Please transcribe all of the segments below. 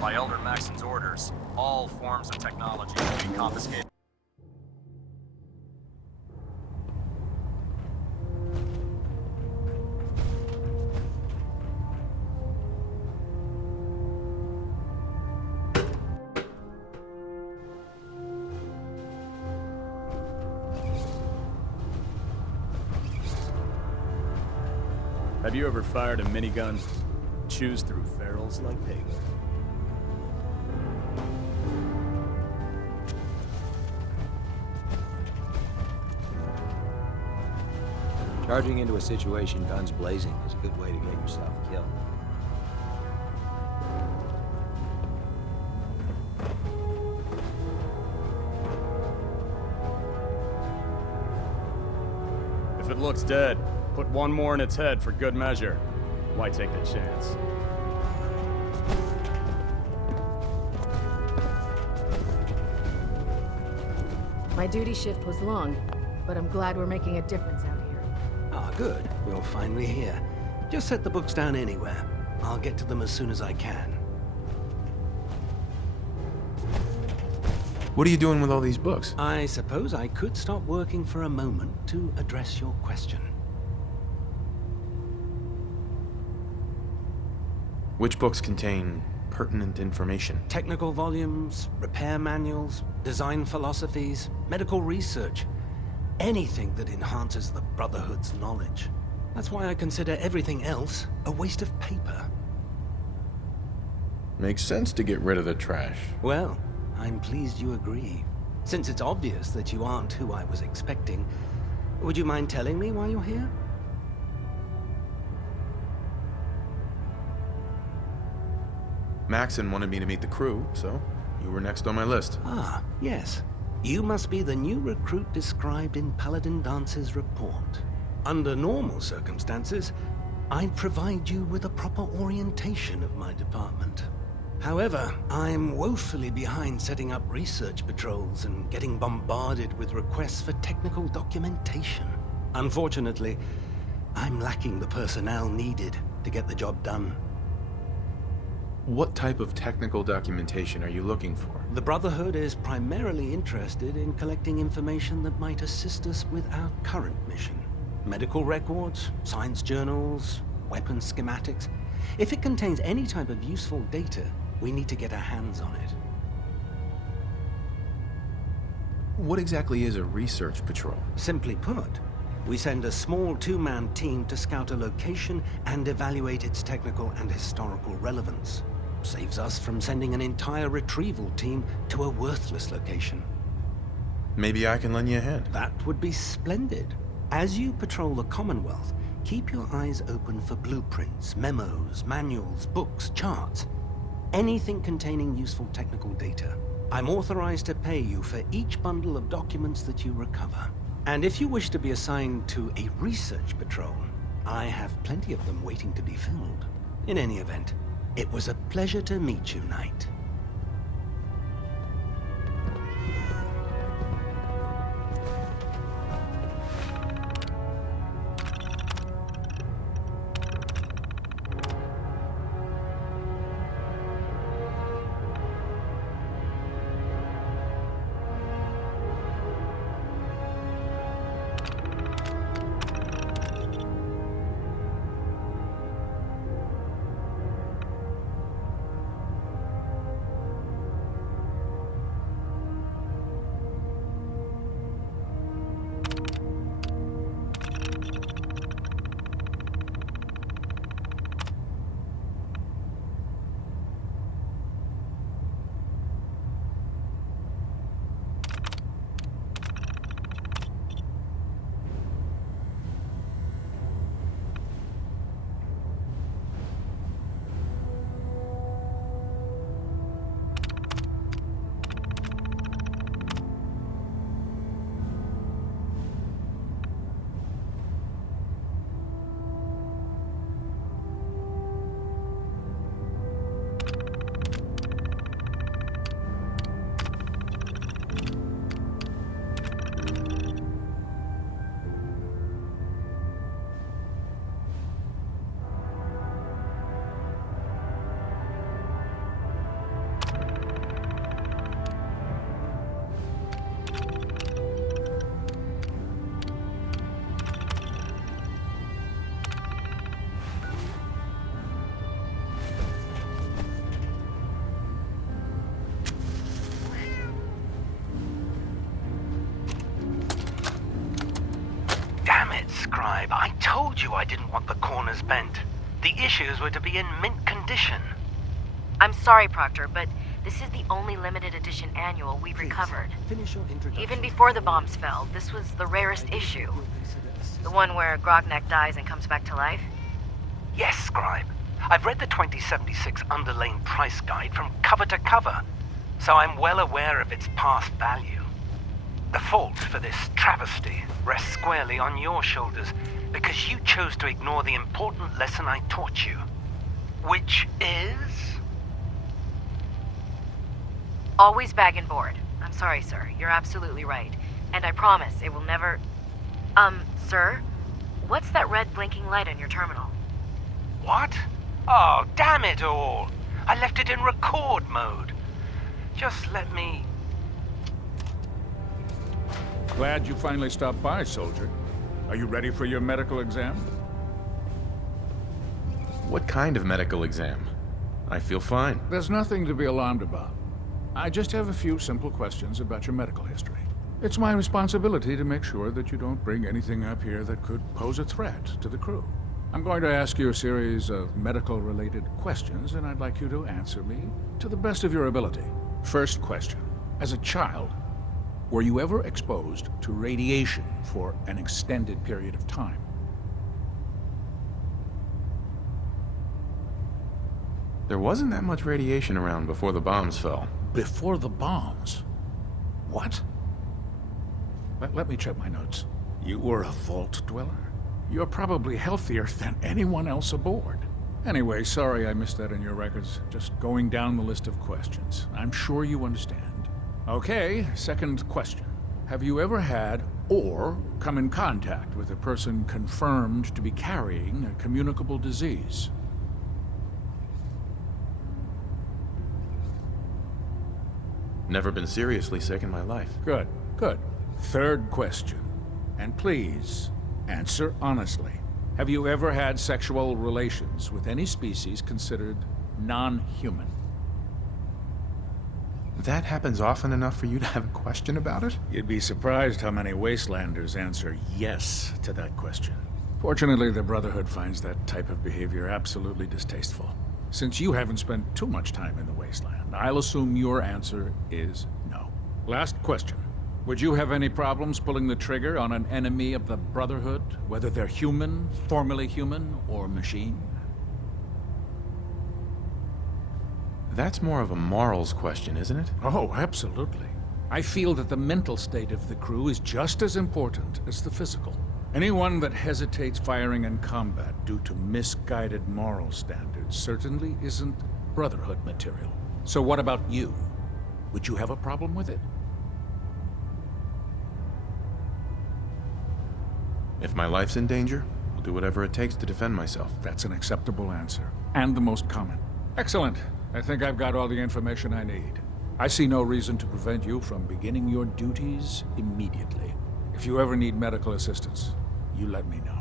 By Elder Maxon's orders, all forms of technology will be confiscated. Have you ever fired a minigun? Chews through ferals like pigs. Charging into a situation guns blazing is a good way to get yourself killed. If it looks dead, put one more in its head for good measure. Why take the chance? My duty shift was long, but I'm glad we're making a difference out here. Ah, good. You're finally here. Just set the books down anywhere. I'll get to them as soon as I can. What are you doing with all these books? I suppose I could stop working for a moment to address your question. Which books contain pertinent information? Technical volumes, repair manuals, design philosophies, medical research. Anything that enhances the Brotherhood's knowledge. That's why I consider everything else a waste of paper. Makes sense to get rid of the trash. Well, I'm pleased you agree. Since it's obvious that you aren't who I was expecting, would you mind telling me why you're here? Maxon wanted me to meet the crew, so you were next on my list. Ah, yes. You must be the new recruit described in Paladin Dance's report. Under normal circumstances, I'd provide you with a proper orientation of my department. However, I'm woefully behind setting up research patrols and getting bombarded with requests for technical documentation. Unfortunately, I'm lacking the personnel needed to get the job done. What type of technical documentation are you looking for? The Brotherhood is primarily interested in collecting information that might assist us with our current mission. Medical records, science journals, weapons schematics. If it contains any type of useful data, we need to get our hands on it. What exactly is a research patrol? Simply put, we send a small two-man team to scout a location and evaluate its technical and historical relevance. Saves us from sending an entire retrieval team to a worthless location. Maybe I can lend you a hand. That would be splendid. As you patrol the Commonwealth, keep your eyes open for blueprints, memos, manuals, books, charts. Anything containing useful technical data. I'm authorized to pay you for each bundle of documents that you recover. And if you wish to be assigned to a research patrol, I have plenty of them waiting to be filled. In any event, it was a pleasure to meet you, Knight. you I didn't want the corners bent. The issues were to be in mint condition. I'm sorry, Proctor, but this is the only limited edition annual we've recovered. Finish your introduction. Even before the bombs fell, this was the rarest issue. The one where Grognak dies and comes back to life. Yes, Scribe. I've read the 2076 Underlane price guide from cover to cover, so I'm well aware of its past value. The fault for this travesty rests squarely on your shoulders, because you chose to ignore the important lesson I taught you. Which is? Always bag and board. I'm sorry, sir. You're absolutely right. And I promise it will never... Sir? What's that red blinking light on your terminal? What? Oh, damn it all! I left it in record mode. Just let me... Glad you finally stopped by, soldier. Are you ready for your medical exam? What kind of medical exam? I feel fine. There's nothing to be alarmed about. I just have a few simple questions about your medical history. It's my responsibility to make sure that you don't bring anything up here that could pose a threat to the crew. I'm going to ask you a series of medical-related questions, and I'd like you to answer me to the best of your ability. First question. As a child, were you ever exposed to radiation for an extended period of time? There wasn't that much radiation around before the bombs fell. Before the bombs? What? Let me check my notes. You were a vault dweller? You're probably healthier than anyone else aboard. Anyway, sorry I missed that in your records. Just going down the list of questions. I'm sure you understand. Okay, second question. Have you ever had or come in contact with a person confirmed to be carrying a communicable disease? Never been seriously sick in my life. Good, good. Third question. And please, answer honestly. Have you ever had sexual relations with any species considered non-human? That happens often enough for you to have a question about it? You'd be surprised how many Wastelanders answer yes to that question. Fortunately, the Brotherhood finds that type of behavior absolutely distasteful. Since you haven't spent too much time in the Wasteland, I'll assume your answer is no. Last question. Would you have any problems pulling the trigger on an enemy of the Brotherhood, whether they're human, formerly human, or machine? That's more of a morals question, isn't it? Oh, absolutely. I feel that the mental state of the crew is just as important as the physical. Anyone that hesitates firing in combat due to misguided moral standards certainly isn't Brotherhood material. So what about you? Would you have a problem with it? If my life's in danger, I'll do whatever it takes to defend myself. That's an acceptable answer, and the most common. Excellent. I think I've got all the information I need. I see no reason to prevent you from beginning your duties immediately. If you ever need medical assistance, you let me know.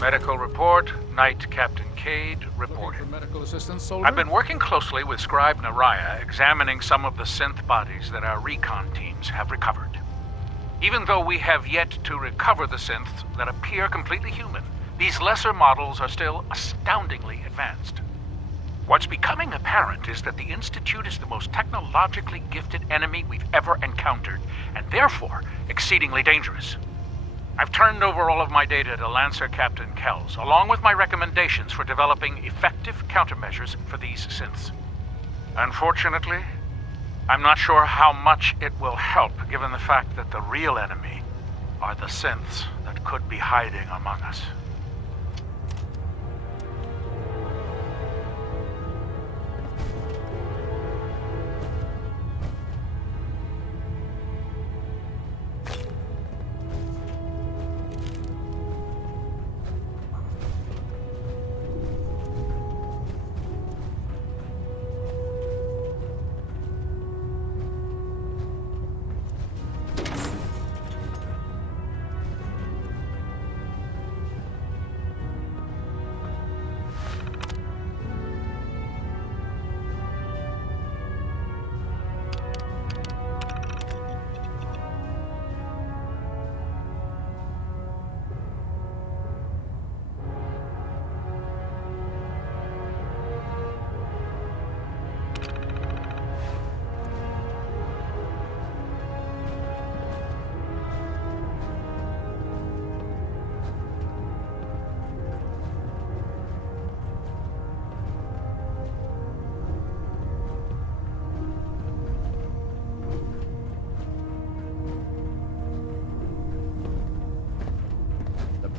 Medical report, Knight Captain Cade reporting. For medical assistance, soldier? I've been working closely with Scribe Naraya, examining some of the synth bodies that our recon teams have recovered. Even though we have yet to recover the synths that appear completely human, these lesser models are still astoundingly advanced. What's becoming apparent is that the Institute is the most technologically gifted enemy we've ever encountered, and therefore exceedingly dangerous. I've turned over all of my data to Lancer Captain Kells, along with my recommendations for developing effective countermeasures for these synths. Unfortunately, I'm not sure how much it will help, given the fact that the real enemy are the synths that could be hiding among us.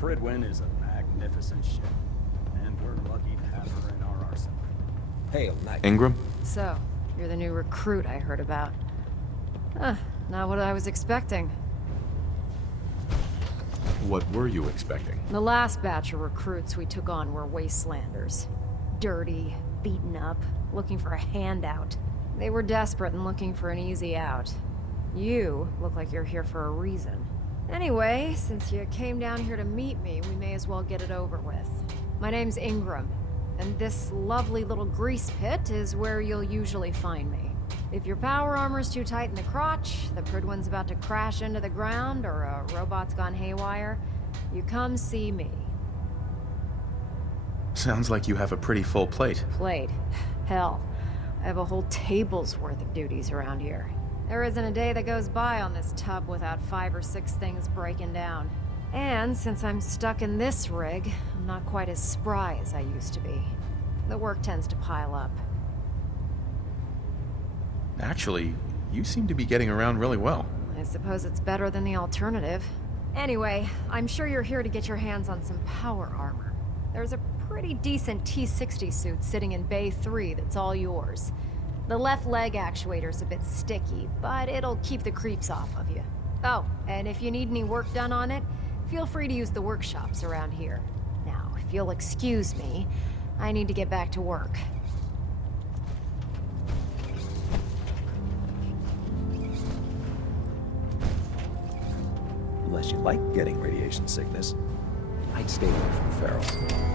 Pridwin is a magnificent ship, and we're lucky to have her in our arsenal. Hail, Knight. Ingram? So, you're the new recruit I heard about. Not what I was expecting. What were you expecting? The last batch of recruits we took on were wastelanders. Dirty, beaten up, looking for a handout. They were desperate and looking for an easy out. You look like you're here for a reason. Anyway, since you came down here to meet me, we may as well get it over with. My name's Ingram, and this lovely little grease pit is where you'll usually find me. If your power armor's too tight in the crotch, the Pridwin's about to crash into the ground, or a robot's gone haywire, you come see me. Sounds like you have a pretty full plate. Plate? Hell, I have a whole table's worth of duties around here. There isn't a day that goes by on this tub without 5 or 6 things breaking down. And since I'm stuck in this rig, I'm not quite as spry as I used to be. The work tends to pile up. Actually, you seem to be getting around really well. I suppose it's better than the alternative. Anyway, I'm sure you're here to get your hands on some power armor. There's a pretty decent T-60 suit sitting in Bay 3 that's all yours. The left leg actuator's a bit sticky, but it'll keep the creeps off of you. Oh, and if you need any work done on it, feel free to use the workshops around here. Now, if you'll excuse me, I need to get back to work. Unless you like getting radiation sickness, I'd stay away from Ferals.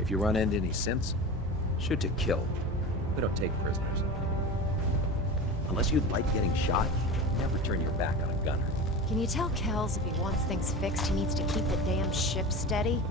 If you run into any synths, shoot to kill. We don't take prisoners. Unless you'd like getting shot, never turn your back on a gunner. Can you tell Kells if he wants things fixed, he needs to keep the damn ship steady?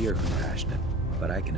appear compassionate, but I can